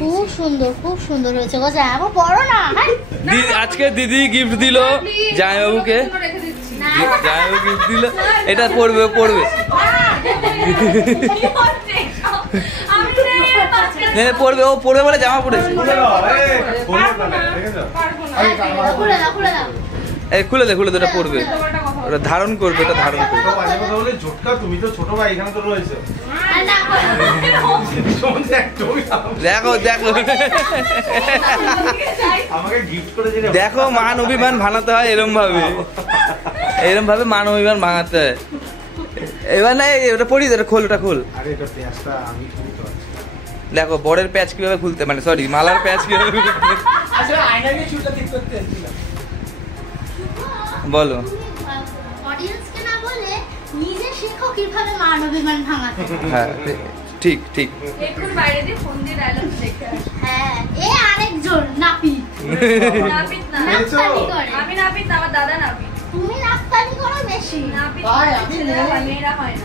খুব সুন্দর হয়েছে গো জামাইবাবু, পড়ো না। আজকে দিদি গিফট দিল জামাইবাবুকে, জামাইবাবু গিফট দিল, এটা পড়বে পড়বে পড়বে, ও পড়বে বলে জামা পড়েছে। এই খুলে দে, খুলে দে, ওটা পড়বে, ওটা ধারণ করবে, ওটা ধারণ করবে। তুমি তো ছোট ভাই, এখানে তো রয়েছে। দেখো দেখো দেখো, মান অভিমান ভাঙাতে হয় এরম ভাবে মান অভিমান ভাঙাতে হয়। এবার না ওটা পড়ি, ওটা খোল, ওটা খোল। দেখো বরের প্যাচ কিভাবে খুলতে, মানে সরি মালার প্যাচ কিভাবে খুলতে। বলো হ্যাঁ ঠিক ঠিক।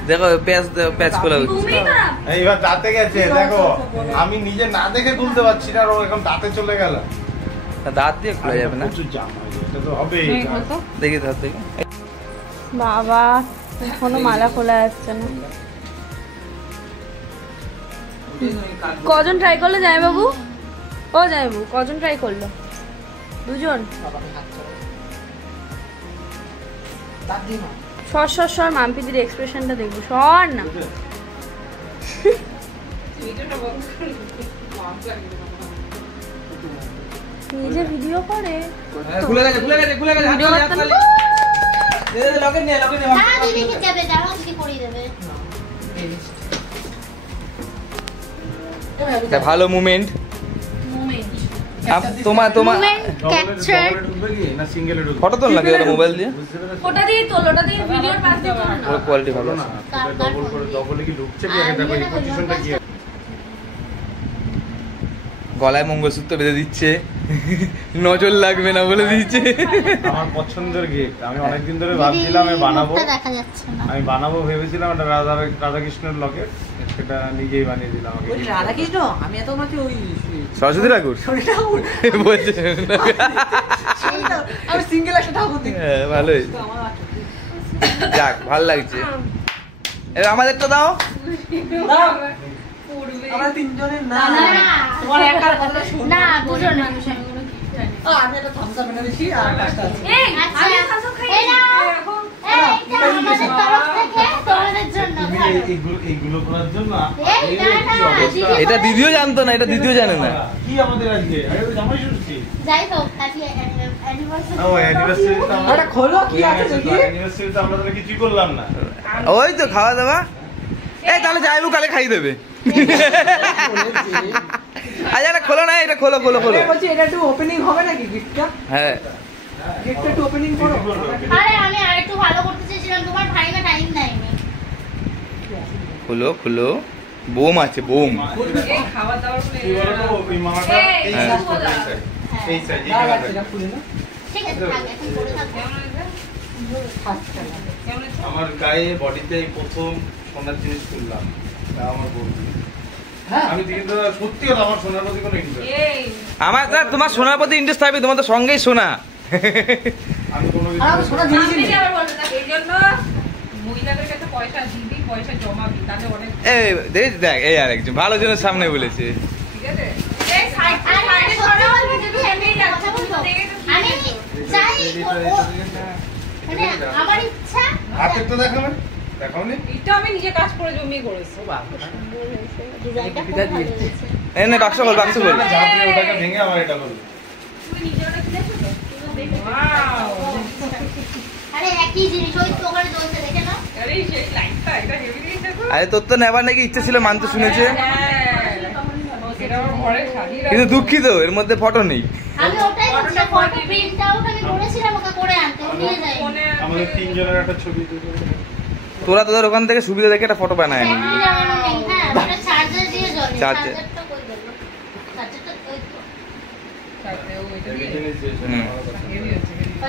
দেখো প্যাচ খোলা হচ্ছে, এইবার দাঁতে গেছে। দেখো আমি নিজে না দেখে তুলতে পারছি না, আর ও এখন দাঁতে চলে গেল। দাঁত দিয়ে খোলা যাবে না, দেখি দাঁত দেখি। বাবা এখনো মালা খোলা যাচ্ছে না। কজন ট্রাই করলো জামাইবাবু? ও জামাইবাবু কজন ট্রাই করলো? দুজন। সর মাম্পিদির এক্সপ্রেশনটা দেখবো, সর না। নিজে ভিডিও করে। খুলে গেছে, খুলে গেছে, খুলে গেছে। লকেট নিয়ে, লকেট নিয়ে। না দিদি কি যাবে, দাঁড়াও দিদি করিয়ে দেবে। এটা ভালো মুভমেন্ট। তোমার ক্যাপচার ফটো তোল না কেন মোবাইল দিয়ে? ওটা দিয়ে তোল, ওটা দিয়ে ভিডিওর পাশ দিয়ে তোল না। ওর কোয়ালিটি ভালো না। ডবল করে ডবলে কি ঢুকছে কি, আগে দেখো এই পজিশনটা কি। গলায় মঙ্গলসূত্র বেঁধে দিচ্ছে, নজর লাগবে না বলে দিচ্ছে। আমার পছন্দের গিফট, আমি অনেকদিন ধরে ভাবছিলাম আমি বানাবো ভেবেছিলাম, একটা রাধাকৃষ্ণের লকেট, সেটা নিজেই বানিয়ে দিলাম। রাধাকৃষ্ণ আমি এত মাকে ওই সরস্বতী ঠাকুর বলছে, আমি সিঙ্গেল একটা ঠাকুর দিই। হ্যাঁ ভালোই, যাক ভালো লাগছে। এবার আমাদেরটা দাও। আমরা তিনজনের না, তোমার একার কথা শুন না, বুঝো না। আমি একটা থামস আপ এনে দিছি আর পাঁচটা আছে। এই আমি থামস আপ খাই এখন। এইটা আমাদের তরফ থেকে তোমাদের জন্য। এইগুলো করার জন্য এটা দিদিও জানতো না, এটা দিদিও জানে না। কি আমাদের আজকে জামাই ষষ্ঠী, যাই হোক হ্যাপি অ্যানিভার্সারি। ও অ্যানিভার্সারিটা এটা খোলো কি আছে দেখি। অ্যানিভার্সারিটা আমরা তাহলে কিছুই করলাম না। ওই তো খাওয়া দাওয়া। এই তাহলে যাইবো, কালে খাই দেবে। আজ এটা খোলো না, এটা খোলো খোলো খোলো। বলছি এটা একটু ওপেনিং হবে নাকি গিফটটা? হ্যাঁ গিফটটা একটু ওপেনিং করো। আরে আমি আরেকটু ভালো করতে চেয়েছিলাম, তোমার ভাই না টাইম দেয়নি। খুলো খুলো, বোম আছে বোম। এই খাওয়া দাওয়ার বলে কি বলতো ওই মামাটা এই সাইজ এই জায়গাটা খুলে না। ঠিক আছে থাক, এখন করে থাকো। আমার গায়ে বডিতে প্রথম সোনার জিনিস তুললাম, তা আমার বন্ধু। আমি কিন্তু সত্যি কথা, আমার সোনার প্রতি কোনো ইন্টারেস্ট এই আমার তোমার সোনার প্রতি ইন্টারেস্ট থাকবে, তোমার তো সঙ্গেই সোনা। আমি কোনো আর সোনা জিনিস আমি নেই। আবার বলতে থাকি এইজন্য মহিলাদের কাছে পয়সা দিবি, পয়সা জমাবি, তাহলে অনেক। এই দেখ এই আরেকজন ভালো জনের সামনে বলেছে। ঠিক আছে এই সাইডে সরাও, দিদি এমনি কথা বলবো। আমি চাই মানে আমার ইচ্ছা। হাতের তো দেখাবেন, দেখাওনি? এটা আমি নিজে কাজ করে জমিয়ে করেছি। ডিজাইনটা খুব ভালো হয়েছে। এই নে বাক্স খোল, বাক্স খোল। যাতে ওটাকে ভেঙে আমার এটা করবে। তুমি নিজে ওটা কিনেছো তো? তুমি দেখে ওয়াও। আরে একই জিনিস ওই তো ওখানে জ্বলছে, দেখে না? আরে সেই লাইটটা এটা হেভি জিনিস দেখো। আরে তোর তো নেবার নাকি ইচ্ছে ছিল, মানতে শুনেছে, সেটা আমার ঘরে সাজিয়ে কিন্তু দুঃখিত এর মধ্যে ফটো নেই। আমি ওটাই বলছি, ফটো প্রিন্ট আউট আমি বলেছিলাম ওকে করে আনতে, ও নিয়ে যায়। আমাদের তিনজনের একটা ছবি তুলে। তোরা তোদের ওখান থেকে সুবিধা দেখে একটা ফটো বানায় নিবি। ব্যাটারি লাগানো নেই, হ্যাঁ ওটা চার্জার দিয়ে জ্বলে। চার্জার। চার্জারটা কই গেল? চার্জারটা ওই তো।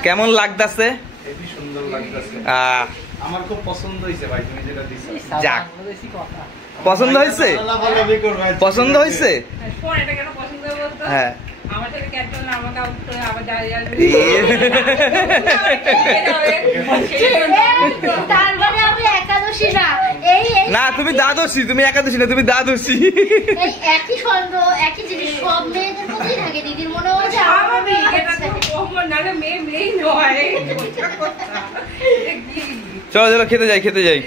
কেমন লাগতাছে? হেবি সুন্দর লাগতেছে, আহ আমার খুব পছন্দ হইছে ভাই, তুমি যেটা দিছো। যাক। বেশি কথা। পছন্দ হয়েছে? পছন্দ হয়েছে? শোন, এটা কেন পছন্দ হবে বলতো? হ্যাঁ। আমার সাথে ক্যান্সেল না, আমাকে আউট করে আবার দাঁড়িয়ে যাবে। তার মানে আমি একাদশী না, এই এই না তুমি দ্বাদশী, তুমি একাদশী না, তুমি দ্বাদশী। এই একই ছন্দ, একই জিনিস সব মেয়েদের মধ্যেই থাকে। দিদির মনে হয় যে আমার স্বাভাবিক, মেয়ে এটা আছে। তো কমন, নাহলে মেয়ে মেয়েই নয়। এটা কি? চলো চলো খেতে যাই, খেতে যাই।